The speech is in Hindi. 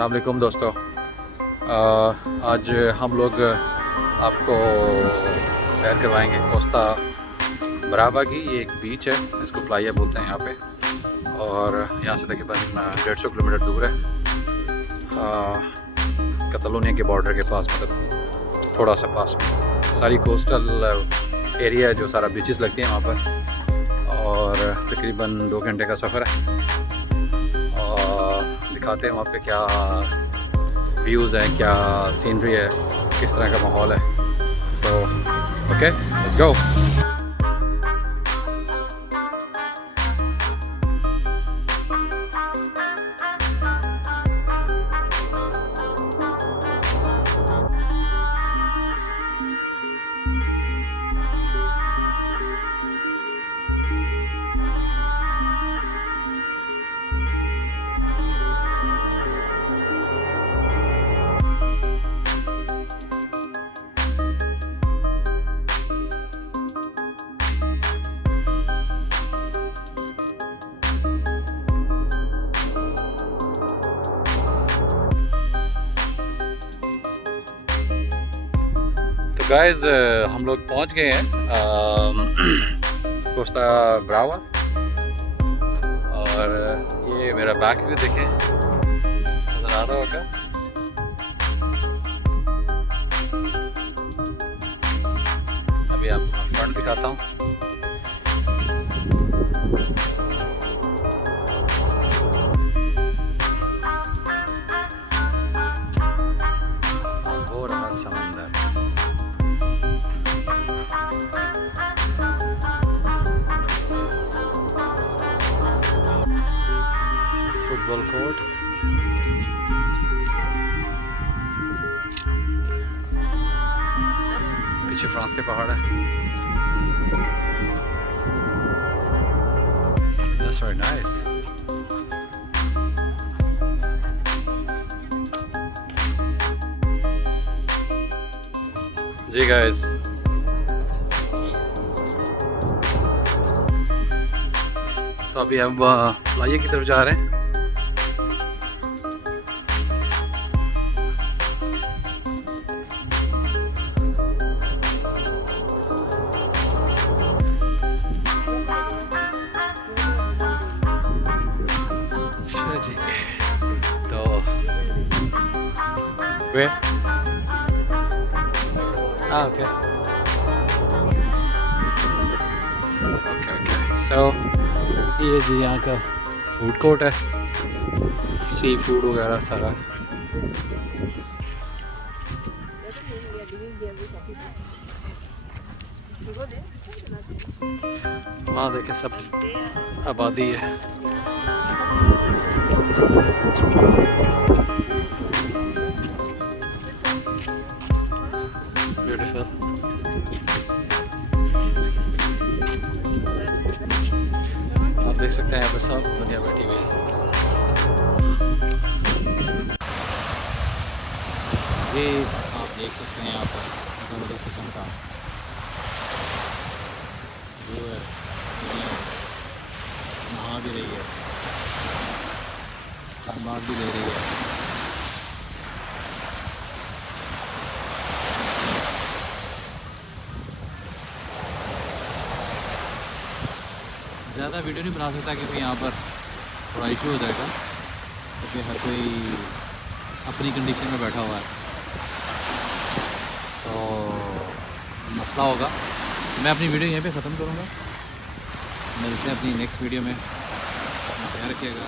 अस्सलाम वालेकुम दोस्तों। आज हम लोग आपको सैर करवाएंगे कोस्टा ब्रावा की। ये एक बीच है, इसको प्लाया बोलते हैं यहाँ पे, और यहाँ से तकरीबन 150 किलोमीटर दूर है। कैटालोनिया के बॉर्डर के पास, मतलब थोड़ा सा पास में सारी कोस्टल एरिया है जो सारा बीचेस लगती हैं वहाँ पर, और तकरीबन 2 घंटे का सफ़र है। और दिखाते हैं वहाँ पे क्या व्यूज़ हैं, क्या सीनरी है, किस तरह का माहौल है। तो ओके, लेट्स गो। गाइस हम लोग पहुंच गए हैं कोस्टा ब्रावा, और ये मेरा बैक व्यू देखें, नज़र आ रहा होगा। अभी आपको फ्रंट दिखाता हूँ। हो रहा समंदर, फुटबॉल कोर्ट, पीछे फ्रांस के पहाड़ है। That's very nice. Ji guys, तो अभी हम प्लाया की तरफ जा रहे हैं। तो वे ओके सो ये जी यहाँ का फूड कोर्ट है, सी फूड वगैरह सारा। वहाँ देखे सब आबादी है। ब्यूटीफुल। आप देख सकते हैं यहाँ पर सब दुनिया बैठी हुई है। ये आप देख सकते हैं यहाँ पर जबरदस्त किस्म का व्यू है। नहा भी रही है, बात भी ले रही है। ज़्यादा वीडियो नहीं बना सकता क्योंकि यहाँ पर थोड़ा इशू हो जाएगा, क्योंकि हर कोई अपनी कंडीशन में बैठा हुआ है, तो मसला होगा। मैं अपनी वीडियो यहीं पे ख़त्म करूँगा। मिलते हैं अपनी नेक्स्ट वीडियो में। ध्यान रखिएगा।